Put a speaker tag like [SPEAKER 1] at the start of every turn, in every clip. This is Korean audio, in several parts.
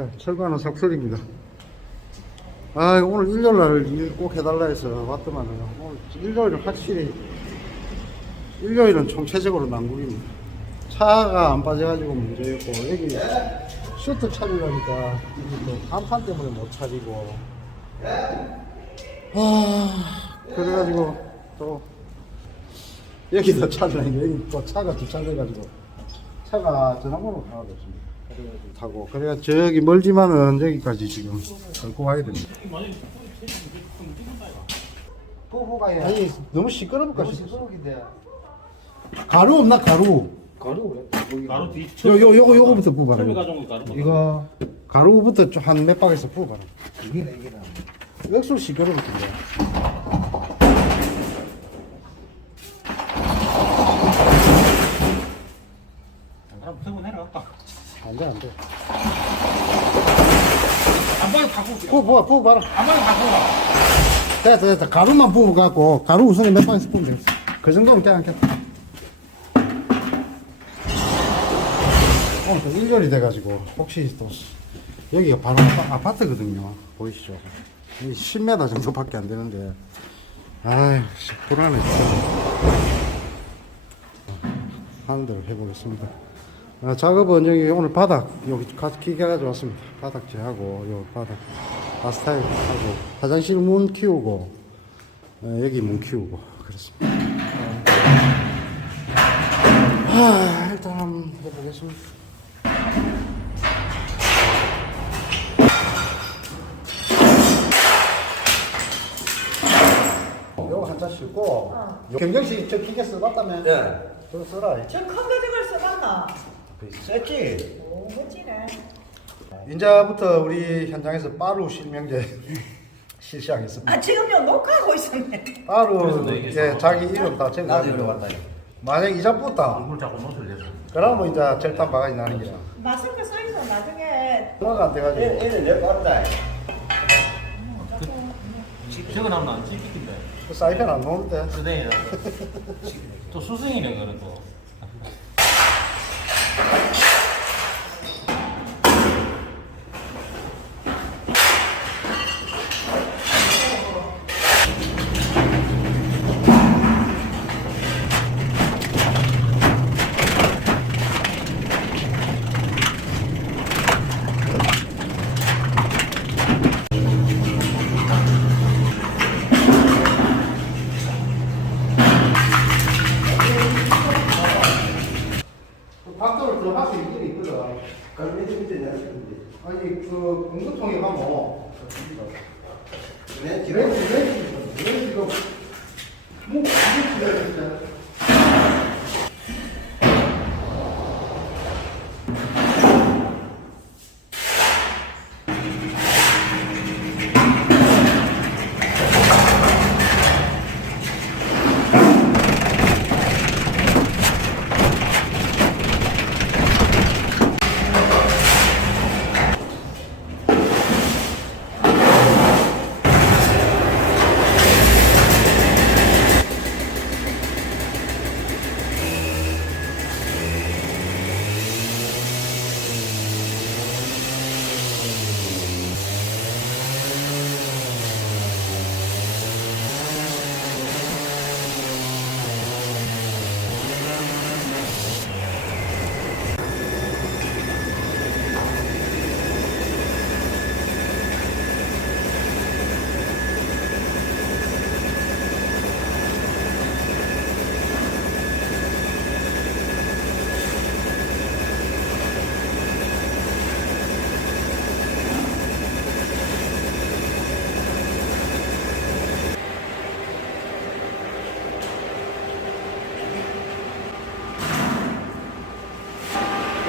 [SPEAKER 1] 네, 철거하는 삭설입니다. 아, 오늘 일요일 날꼭 해달라 해서 왔더만은 오늘 일요일은 확실히 일요일은 총체적으로 난국입니다. 차가 안 빠져가지고 문제였고 여기 셔터 차리려니까 이게 또 간판 때문에 못 차리고 아 그래가지고 또 여기도 차리려니까 여기 또 차가 주차돼가지고 차가 전화번호 하나도 없습니다. 그래가지고 타고 그래가 저기 멀지만은 여기까지 지금 데리고 와야 됩니다.
[SPEAKER 2] 부부가요.
[SPEAKER 1] 아니 너무 시끄러울까
[SPEAKER 2] 너무. 시끄러운데.
[SPEAKER 1] 가루 없나 가루?
[SPEAKER 2] 가루 왜?
[SPEAKER 3] 가루 뒤
[SPEAKER 1] 요 요 요거 요거부터.
[SPEAKER 3] 처음에
[SPEAKER 1] 이거.
[SPEAKER 3] 가져온 거 가루
[SPEAKER 1] 이거 가루부터 한 몇 박에서 부어봐라.
[SPEAKER 2] 이게나 이게나.
[SPEAKER 1] 액술 시끄러울텐데.
[SPEAKER 3] 그럼 세번 해라
[SPEAKER 1] 안 돼 안돼.
[SPEAKER 3] 한 방에 바꾸고
[SPEAKER 1] 부어 부어 부어 봐라.
[SPEAKER 3] 한 방에 바꾸고
[SPEAKER 1] 됐다 됐다. 가루만 부어갖고 가루 우선에 몇 박에서 부으면 되겠어. 그 정도면 괜찮겠다. 오늘 또 일요일이 돼가지고 혹시 또 여기가 바로 아파- 아파 트거든요. 보이시죠? 이 10m 정도밖에 안 되는데 아이 씨, 불안해 진짜. 하는 대로 해보겠습니다. 아, 작업은 여기 오늘 바닥 여기 가- 기계 가져왔습니다. 바닥재 하고 요 바닥 바스타일 하고 화장실 문 키우고 어, 여기 문 키우고 그렇습니다. 아, 일단 한번 해보겠습니다. 요거 한잔 씻고 경정씨 저 기계 써봤다며?
[SPEAKER 2] 네.
[SPEAKER 1] 그거 써라.
[SPEAKER 4] 저큰 가죽을 써봤나?
[SPEAKER 2] 셌지.
[SPEAKER 4] 오, 멋지네.
[SPEAKER 1] 인자부터 우리 현장에서 빠루 실명제 실시하겠습니다.
[SPEAKER 4] 아, 지금요 녹화하고 있었네.
[SPEAKER 1] 빠루
[SPEAKER 3] 그래서
[SPEAKER 1] 이제 자기 이름 다 적어.
[SPEAKER 2] 일로 갔다.
[SPEAKER 1] 만약 이자 붙다.
[SPEAKER 3] 얼굴 자꾸 노출 내서
[SPEAKER 1] 그러면 이제 절단 바가지 나는 기라.
[SPEAKER 4] 마스크 써있어, 나중에.
[SPEAKER 1] 통화가 안 돼가지고.
[SPEAKER 2] 얘는 내.
[SPEAKER 3] 저거 나면 안 찍히던데
[SPEAKER 1] 그 사이펜 안 나오는데.
[SPEAKER 3] 수댕이라 또 수승이네 또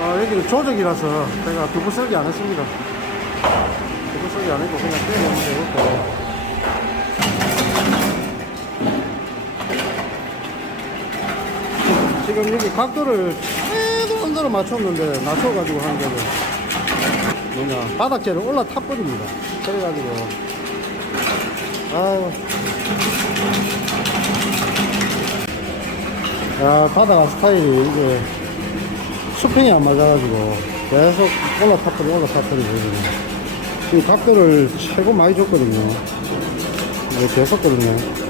[SPEAKER 1] 아, 여기는 조적이라서 제가 두부 설기 안 했습니다. 두부 설기 안 했고 그냥 떼내면 되겠고. 지금 여기 각도를 최도 언더로 맞췄는데 낮춰가지고 하는 거는 뭐냐 바닥재를 올라타버립니다. 그래가지고 아유 야 바닥 스타일이 이게 수평이 안 맞아가지고 계속 올라탔더니 올라탔더니 보이거든요. 지금 각도를 최고 많이 줬거든요. 이게 됐었거든요.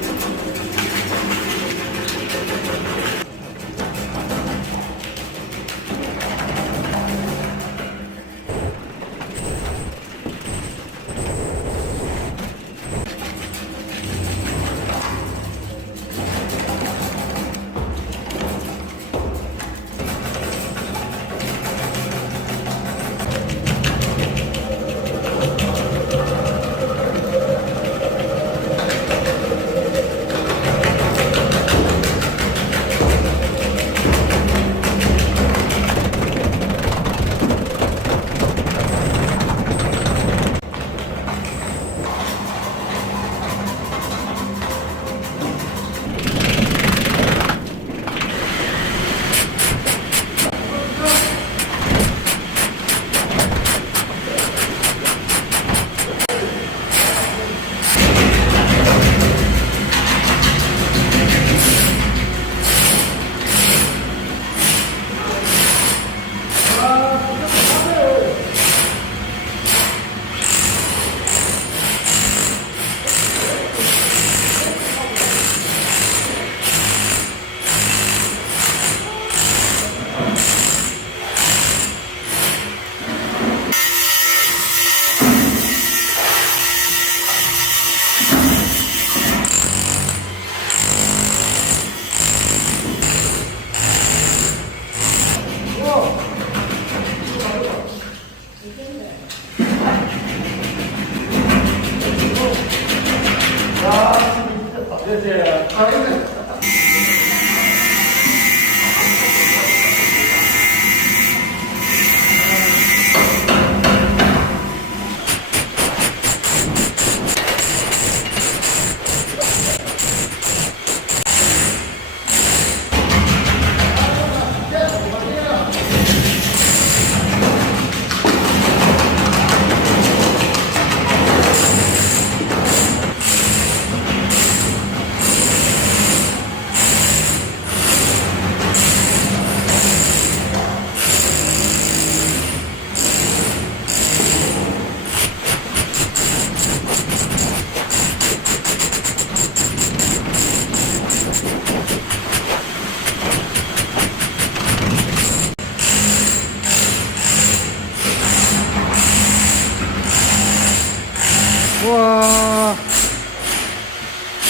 [SPEAKER 1] 우와.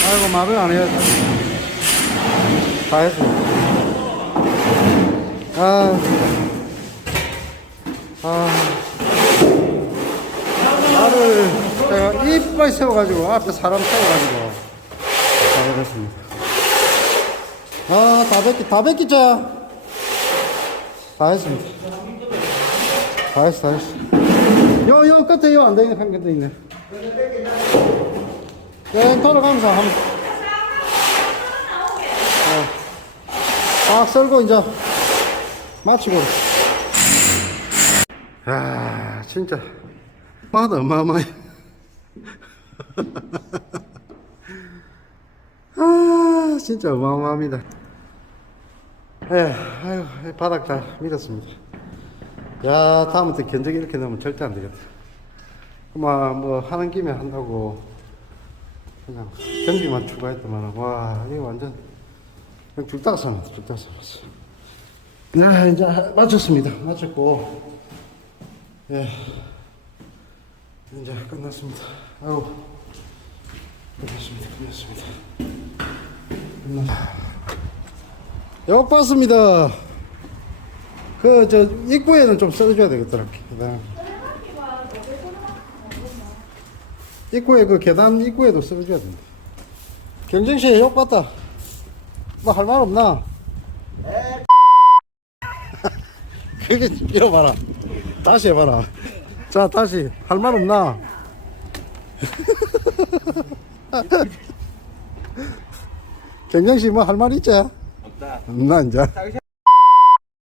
[SPEAKER 1] 아이고, 말을 안 해야지. 다 했어. 아. 아. 말을 제가 이빨 세워가지고, 앞에 사람 세워가지고, 다 해봤습니다. 아, 다 뱉기, 다 뱉기자. 다 했습니다. 다 했어, 다 했어. 요, 요 끝에 요안 되는 한 개도 있네. 네, 돌아가면서 한, 어, 딱 썰고 이제 마치고. 아, 진짜. 맛 어마어마해. 아, 진짜 어마어마합니다. 에, 아유, 바닥 잘 밀었습니다. 야, 다음부터 견적이 이렇게 나오면 절대 안 되겠다. 그만 뭐 하는 김에 한다고 그냥 전기만 추가했더만 와 이거 완전 그냥 줄다가 살았어 줄다가 살았어 네 이제 마쳤습니다. 마쳤고. 예. 이제 끝났습니다. 아우 끝났습니다 끝났습니다. 끝났습니다. 역 봤습니다. 그 저 입구에는 좀 써줘야 되겠더라 그다음 입구에 그 계단 입구에도 써줘야 된다. 경정씨에 욕 봤다. 뭐할말 없나? 그게 이러봐라. 다시 해봐라. 자 다시 할 말 없나? 경정씨 뭐할 말 있지? 없다. 없나 이제?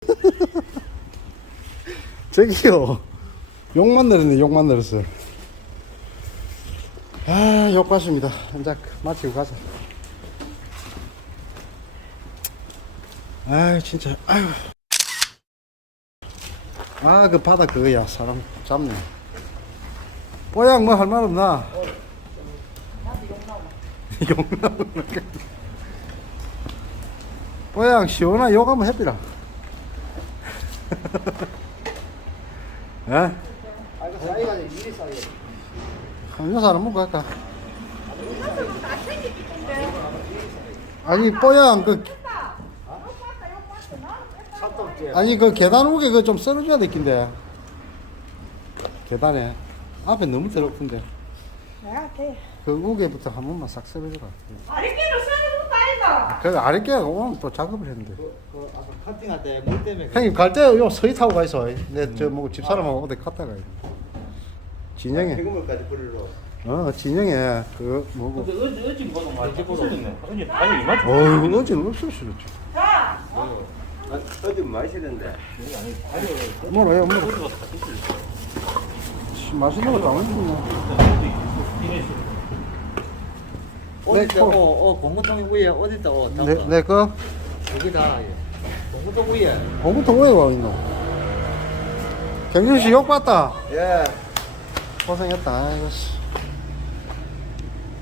[SPEAKER 1] 저기요. 욕만 내렸네 욕만 내렸어. 아, 욕봤습니다. 이제 마치고 가자. 아, 진짜, 아유. 아, 그 바다 그거야. 사람 잡네. 뽀양 뭐 할 말 없나? 용나무. 뽀양 시원한 욕 한번 해비라. 예?
[SPEAKER 2] 아, 이거 사이가 미리 사이.
[SPEAKER 1] 한 여사 한번 갈까? 아니 뽀양 그. 아니 그 계단 우게 그좀 썰어줘야 될 긴데 계단에 앞에 너무 더럽던데
[SPEAKER 4] 내가 돼.
[SPEAKER 1] 그 우게부터 한 번만 싹 썰어줘라
[SPEAKER 4] 아랫개로 썰어준다 아이가.
[SPEAKER 1] 그 아랫개가 오늘 또 작업을 했는데
[SPEAKER 2] 그, 그 아까 커팅할 때 물 때문에.
[SPEAKER 1] 형님 갈 때 요 서희 타고 가 있어 내저뭐 집사람하고 어디 갔다 가야 돼 진영에
[SPEAKER 2] 해금물까지 불러.
[SPEAKER 1] 어 진영에 그 뭐고
[SPEAKER 3] 근데 어제 어제 보도 많이 벗어졌네. 어제 아니 이만
[SPEAKER 1] 어제는 없을 수도 있지
[SPEAKER 4] 자,
[SPEAKER 2] 아, 어디 마시는데.
[SPEAKER 1] 뭐라요 뭐
[SPEAKER 3] 됐어.
[SPEAKER 1] 맛있는 거다 먹네
[SPEAKER 5] 어디다
[SPEAKER 1] 코-
[SPEAKER 5] 어, 어 공무통 위에 어디다 어
[SPEAKER 1] 내, 내 거,
[SPEAKER 5] 여기다 예. 공무통 위에
[SPEAKER 1] 공부터 왜와 있노? 경준 씨욕 봤다.
[SPEAKER 2] 예.
[SPEAKER 1] 고생했다. 아이고, 씨.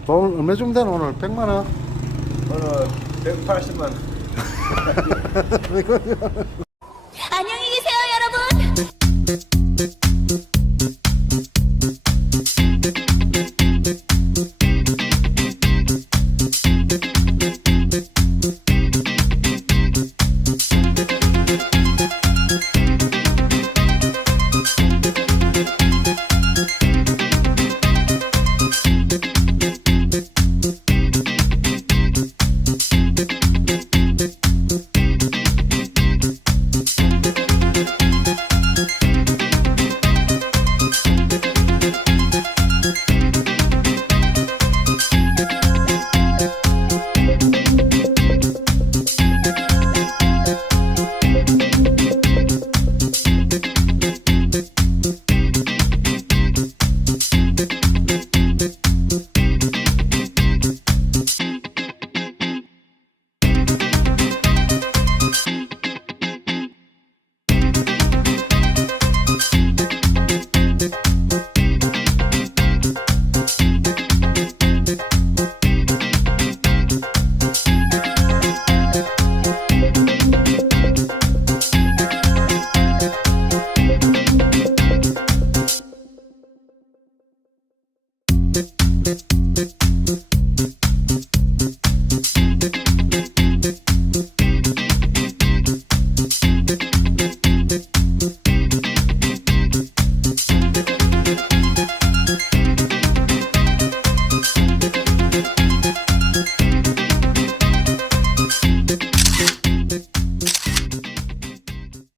[SPEAKER 1] 돈 얼마 좀 되나, 오늘? 100만 원?
[SPEAKER 2] 오늘 180만. thank you